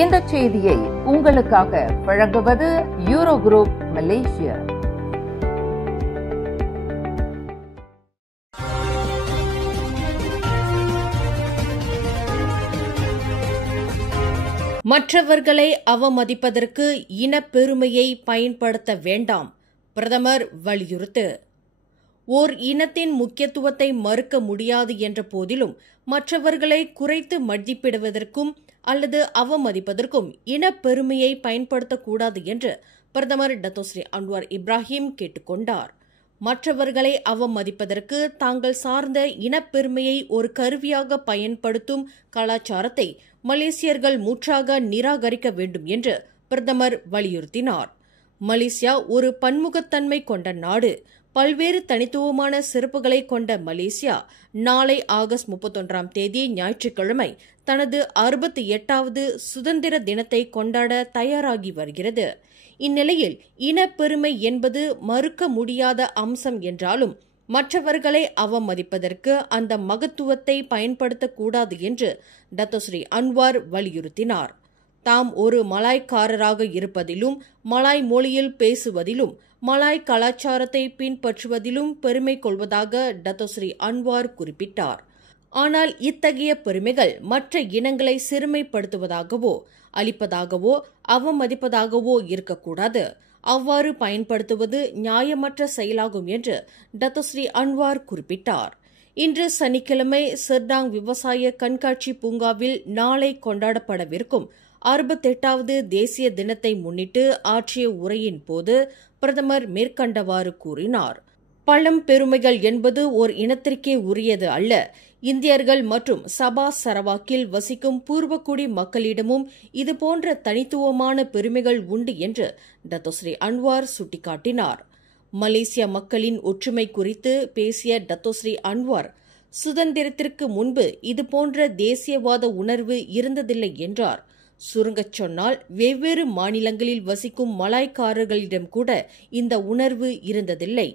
இந்த செய்தியை உங்களுக்காக வழங்குவது யூரோ குரூப் மலேசியா. மற்றவர்களை அவமதிப்பதற்கு இனப்பெருமையை பயன்படுத்த வேண்டாம். பிரதமர் வலியுறுத்து. ஓர் இனத்தின் முக்கியத்துவத்தை மறுக்க முடியாது என்ற போதிலும் மற்றவர்களை குறைத்து மதிப்பிடுவதற்கும் அல்லது அவமதிப்பதற்கும் இனப்பெருமையை பயன்படுத்தக்கூடாது என்று பிரதமர் டத்தோஸ்ரீ அன்வார் இப்ராஹிம் கேட்டுக் கொண்டார். மற்றவர்களை அவமதிப்பதற்கு தாங்கள் சார்ந்த இனப்பெருமையை ஒரு கருவியாக பயன்படுத்தும் கலாச்சாரத்தை மலேசியர்கள் முற்றாக நிராகரிக்க வேண்டும் என்று பிரதமர் வலியுறுத்தினார். மலேசியா ஒரு பன்முகத்தன்மை கொண்ட நாடு. பல்வேறு தனித்துவமான சிறப்புகளை கொண்ட மலேசியா நாளை ஆகஸ்ட் 31 ஞாயிற்றுக்கிழமை தனது 68வது சுதந்திர தினத்தை கொண்டாட தயாராகி வருகிறது. இந்நிலையில் இனப்பெருமை என்பது மறுக்க முடியாத அம்சம் என்றாலும் மற்றவர்களை அவமதிப்பதற்கு அந்த மகத்துவத்தை பயன்படுத்தக்கூடாது என்று டத்தோஸ்ரீ அன்வார் வலியுறுத்தினார். தாம் ஒரு மலாய்க்காரராக இருப்பதிலும் மலாய் மொழியில் பேசுவதிலும் மலாய் கலாச்சாரத்தை பின்பற்றுவதிலும் பெருமை கொள்வதாக டத்தோஸ்ரீ அன்வார் குறிப்பிட்டார். ஆனால் இத்தகைய பெருமைகள் மற்ற இனங்களை சிறுமைப்படுத்துவதாகவோ அழிப்பதாகவோ அவமதிப்பதாகவோ இருக்கக்கூடாது. அவ்வாறு பயன்படுத்துவது நியாயமற்ற செயலாகும் என்று டத்தோஸ்ரீ அன்வார் குறிப்பிட்டார். இன்று சனிக்கிழமை செர்டாங் விவசாய கண்காட்சி பூங்காவில் நாளை கொண்டாடப்படவிருக்கும் 68வது தேசிய தினத்தை முன்னிட்டு ஆற்றிய உரையின் போது பிரதமர் மேற்கண்டவாறு கூறினார். பழம் பெருமைகள் என்பது ஓர் இனத்திற்கே உரியது அல்ல. இந்தியர்கள் மற்றும் சபா சரவாக்கில் வசிக்கும் பூர்வக்குடி மக்களிடமும் இதுபோன்ற தனித்துவமான பெருமைகள் உண்டு என்று டத்தோஸ்ரீ அன்வார் சுட்டிக்காட்டினார். மலேசிய மக்களின் ஒற்றுமை குறித்து பேசிய டத்தோஸ்ரீ அன்வார், சுதந்திரத்திற்கு முன்பு இதுபோன்ற தேசியவாத உணர்வு இருந்ததில்லை என்றார். சுருங்கச் சொன்னால் வெவ்வேறு மாநிலங்களில் வசிக்கும் மலாய்க்காரர்களிடம் கூட இந்த உணர்வு இருந்ததில்லை.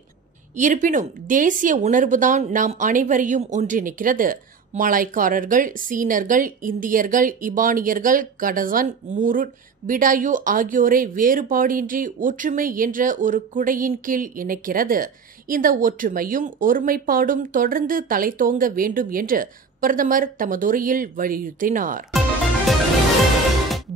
இருப்பினும் தேசிய உணர்வுதான் நாம் அனைவரையும் ஒன்றிணைக்கிறது. மலாய்க்காரர்கள், சீனர்கள், இந்தியர்கள், இபானியர்கள், கடசான், மூருட், பிடாயு ஆகியோரை வேறுபாடின்றி ஒற்றுமை என்ற ஒரு குடையின் கீழ் இணைக்கிறது. இந்த ஒற்றுமையும் ஒருமைப்பாடும் தொடர்ந்து தலைத்தோங்க வேண்டும் என்று பிரதமர் தமதுரையில் வலியுறுத்தினார்.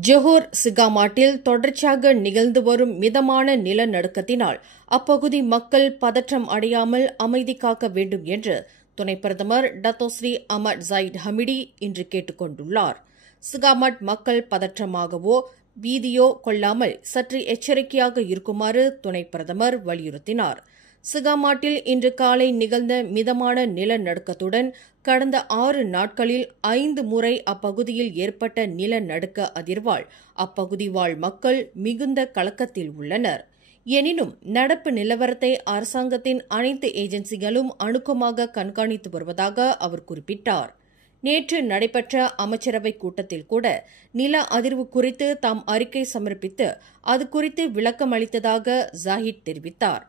ஜொஹோர் சிகாமாட்டில் தொடர்ச்சியாக நிகழ்ந்து வரும் மிதமான நிலநடுக்கத்தினால் அப்பகுதி மக்கள் பதற்றம் அடையாமல் அமைதி காக்க வேண்டும் என்று துணை பிரதமர் டத்தோஸ்ரீ அமட் ஜயிட் ஹமிடி இன்று கேட்டுக் கொண்டுள்ளார். சிகாமாட் மக்கள் பதற்றமாகவோ பீதியோ கொள்ளாமல் சற்று எச்சரிக்கையாக இருக்குமாறு துணை பிரதமர் வலியுறுத்தினார். சிகாமாட்டில் இன்று காலை நிகழ்ந்த மிதமான நிலநடுக்கத்துடன் கடந்த 6 நாட்களில் 5 முறை அப்பகுதியில் ஏற்பட்ட நிலநடுக்க அதிர்வால் அப்பகுதி வாழ் மக்கள் மிகுந்த கலக்கத்தில் உள்ளனர். எனினும் நடப்பு நிலவரத்தை அரசாங்கத்தின் அனைத்து ஏஜென்சிகளும் அணுக்கமாக கண்காணித்து வருவதாக அவர் குறிப்பிட்டார். நேற்று நடைபெற்ற அமைச்சரவைக் கூட்டத்தில் கூட நில அதிர்வு குறித்து தாம் அறிக்கை சமர்ப்பித்து அது குறித்து விளக்கம் அளித்ததாக ஜாஹிட் தெரிவித்தார்.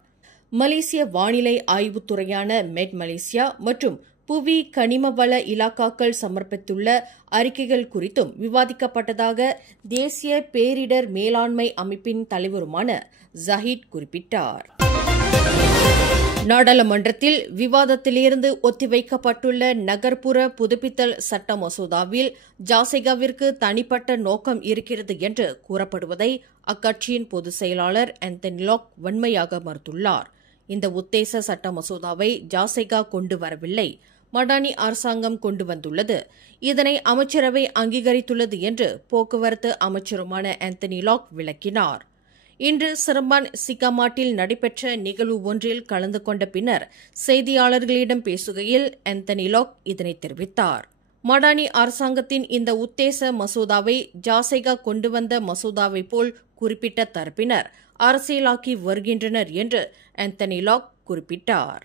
மலேசிய வானிலை ஆய்வுத்துறையான மெட் மலேசியா மற்றும் புவி கனிமவள இலாக்காக்கள் சமர்ப்பித்துள்ள அறிக்கைகள் குறித்தும் விவாதிக்கப்பட்டதாக தேசிய பேரிடர் மேலாண்மை அமைப்பின் தலைவருமான ஜாஹிட் குறிப்பிட்டார். நாடாளுமன்றத்தில் விவாதத்திலிருந்து ஒத்திவைக்கப்பட்டுள்ள நகர்ப்புற புதுப்பித்தல் சட்ட மசோதாவில் ஜாசைகாவிற்கு தனிப்பட்ட நோக்கம் இருக்கிறது என்று கூறப்படுவதை அக்கட்சியின் பொதுச் செயலாளர் ஆந்தனி லாக் வன்மையாக மறுத்துள்ளார். இந்த உத்தேச சட்ட மசோதாவை ஜாசைகா கொண்டு வரவில்லை, மடானி அரசாங்கம் கொண்டு வந்துள்ளது. இதனை அமைச்சரவை அங்கீகரித்துள்ளது என்று போக்குவரத்து அமைச்சருமான ஆந்தனி லாக் விளக்கினார். இன்று சிரம்பான் சிகாமாட்டில் நடைபெற்ற நிகழ்வு ஒன்றில் கலந்து கொண்ட பின்னர் செய்தியாளர்களிடம் பேசுகையில் ஆந்தனி லாக் இதனை தெரிவித்தார். மடானி அரசாங்கத்தின் இந்த உத்தேச மசோதாவை ஜாசைகா கொண்டு வந்த மசோதாவை போல் குறிப்பிட்ட தரப்பினர் அரசியலாக்கி வருகின்றனர் என்று ஆந்தனி லாக் குறிப்பிட்டார்.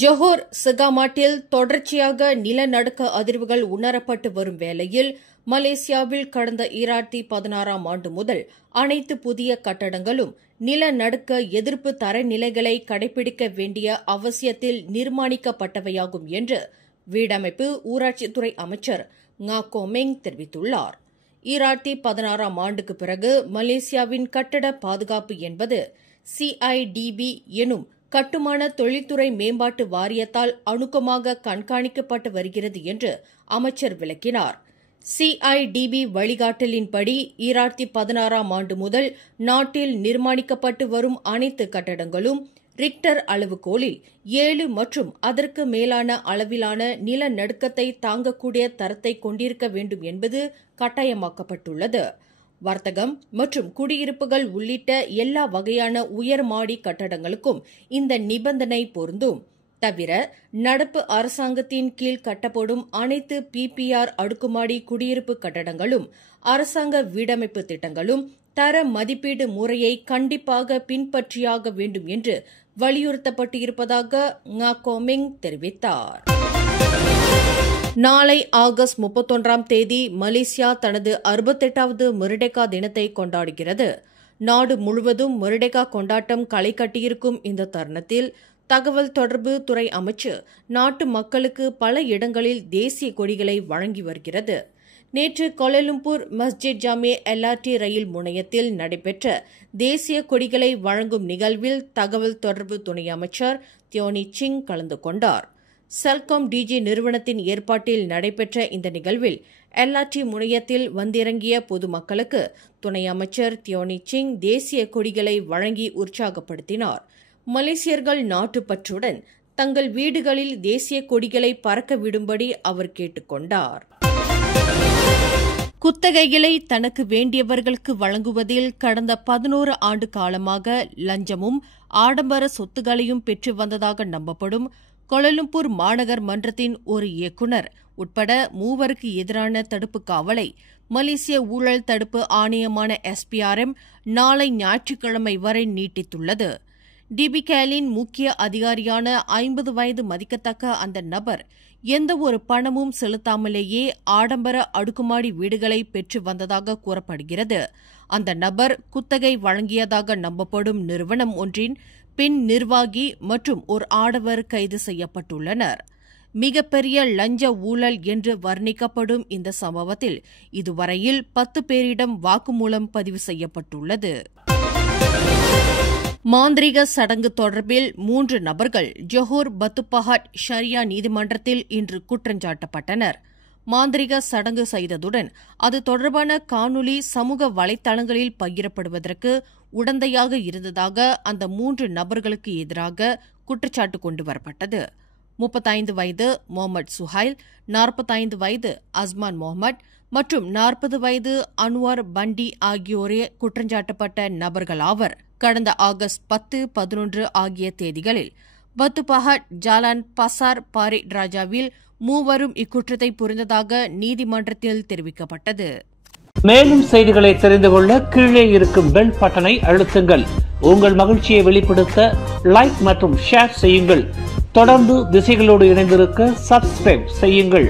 ஜொஹோர் சிகாமாட்டில் தொடர்ச்சியாக நிலநடுக்க அதிர்வுகள் உணரப்பட்டு வரும் வேளையில் மலேசியாவில் கடந்த 2016ஆம் ஆண்டு முதல் அனைத்து புதிய கட்டடங்களும் நிலநடுக்க எதிர்ப்பு தரநிலைகளை கடைபிடிக்க வேண்டிய அவசியத்தில் நிர்மாணிக்கப்பட்டவையாகும் என்று வீடமைப்பு ஊராட்சித்துறை அமைச்சர் ngா கோமெங் தெரிவித்துள்ளார். 2016ஆம் ஆண்டுக்கு பிறகு மலேசியாவின் கட்டட பாதுகாப்பு என்பது CIDB எனும் கட்டுமான தொழில்துறை மேம்பாட்டு வாரியத்தால் அணுக்கமாக கண்காணிக்கப்பட்டு வருகிறது என்று அமைச்சர் விளக்கினார். CIDB வழிகாட்டலின்படி 2016ஆம் ஆண்டு முதல் நாட்டில் நிர்மாணிக்கப்பட்டு வரும் அனைத்து கட்டடங்களும் ரிக்டர் அளவுகோலில் 7 மற்றும் அதற்கு மேலான அளவிலான நிலநடுக்கத்தை தாங்கக்கூடிய தரத்தை கொண்டிருக்க வேண்டும் என்பது கட்டாயமாக்கப்பட்டுள்ளது. வர்த்தகம் மற்றும் குடியிருப்புகள் உள்ளிட்ட எல்லா வகையான உயர்மாடி கட்டடங்களுக்கும் இந்த நிபந்தனை பொருந்தும். தவிர நடப்பு அரசாங்கத்தின் கீழ் கட்டப்படும் அனைத்து PPR அடுக்குமாடி குடியிருப்பு கட்டடங்களும் அரசாங்க வீடமைப்பு திட்டங்களும் தர மதிப்பீடு முறையை கண்டிப்பாக பின்பற்றியாக வேண்டும் என்று வலியுறுத்தப்பட்டு இருப்பதாக ngah Koming தெரிவித்தார். நாளை ஆகஸ்ட் 31ஆம் தேதி மலேசியா தனது 68வது மெர்டேகா தினத்தை கொண்டாடுகிறது. நாடு முழுவதும் மெர்டேகா கொண்டாட்டம் களை கட்டியிருக்கும் இந்த தருணத்தில் தகவல் தொடர்பு துறை அமைச்சு நாட்டு மக்களுக்கு பல இடங்களில் தேசிய கொடிகளை வழங்கி வருகிறது. நேற்று கோலாலம்பூர் மஸ்ஜித் ஜாமியா LRT ரயில் முனையத்தில் நடைபெற்ற தேசிய கொடிகளை வழங்கும் நிகழ்வில் தகவல் தொடர்பு துணை அமைச்சர் தியோனி சிங் கலந்து கொண்டார். செல்காம் DG நிறுவனத்தின் ஏற்பாட்டில் நடைபெற்ற இந்த நிகழ்வில் LRT முனையத்தில் வந்திறங்கிய பொதுமக்களுக்கு துணை அமைச்சர் தியோனி சிங் தேசிய கொடிகளை வழங்கி உற்சாகப்படுத்தினார். மலேசியர்கள் நாட்டுப்பற்றுடன் தங்கள் வீடுகளில் தேசிய கொடிகளை பறக்க விடும்படி அவர் கேட்டுக் கொண்டார். குத்தகைகளை தனக்கு வேண்டியவர்களுக்கு வழங்குவதில் கடந்த 11 ஆண்டு காலமாக லஞ்சமும் ஆடம்பர சொத்துகளையும் பெற்று வந்ததாக நம்பப்படும் கோலாலம்பூர் மாநகர் மன்றத்தின் ஒரு இயக்குநர் உட்பட 3 எதிரான தடுப்பு காவலை மலேசிய ஊழல் தடுப்பு ஆணையமான SPRM நாளை ஞாயிற்றுக்கிழமை வரை நீட்டித்துள்ளது. DBKLின் முக்கிய அதிகாரியான 50 வயது மதிக்கத்தக்க அந்த நபர் எந்த ஒரு பணமும் செலுத்தாமலேயே ஆடம்பர அடுக்குமாடி வீடுகளை பெற்று வந்ததாக கூறப்படுகிறது. அந்த நபர் குத்தகை வழங்கியதாக நம்பப்படும் நிறுவனம் ஒன்றின் பெண் நிர்வாகி மற்றும் ஒரு ஆடவர் கைது செய்யப்பட்டுள்ளனர். மிகப்பெரிய லஞ்ச ஊழல் என்று வர்ணிக்கப்படும் இந்த சம்பவத்தில் இதுவரையில் 10 பேரிடம் வாக்குமூலம் பதிவு செய்யப்பட்டுள்ளது. மாந்திரீக சடங்கு தொடர்பில் 3 நபர்கள் ஜொஹூர் பத்துபஹாட் ஷரியா நீதிமன்றத்தில் இன்று குற்றஞ்சாட்டப்பட்டனர். மாந்திரீக சடங்கு செய்ததுடன் அது தொடர்பான காணொலி சமூக வலைதளங்களில் பகிரப்படுவதற்கு உடந்தையாக இருந்ததாக அந்த 3 நபர்களுக்கு எதிராக குற்றச்சாட்டு கொண்டுவரப்பட்டது. 35 வயது முகமது சுஹைல், 45 வயது அஸ்மான் முகமது மற்றும் 40 வயது அன்வார் பண்டி ஆகியோரே குற்றஞ்சாட்டப்பட்ட நபர்களாவர். கடந்த ஆகஸ்ட் 10, 11 ஆகிய தேதிகளில் பத்துபஹாட் ஜாலான் பசார் பாரிட் ராஜாவில் 3 இக்குற்றத்தை புரிந்ததாக நீதிமன்றத்தில் தெரிவிக்கப்பட்டது. மேலும் செய்திகளை தெரிந்து கொள்ள கீழே இருக்கும் பெல் பட்டனை அழுத்துங்கள். உங்கள் மகிழ்ச்சியை வெளிப்படுத்த லைக் மற்றும் ஷேர் செய்யுங்கள். தொடர்ந்து திசைகளோடு இணைந்திருக்க சப்ஸ்கிரைப் செய்யுங்கள்.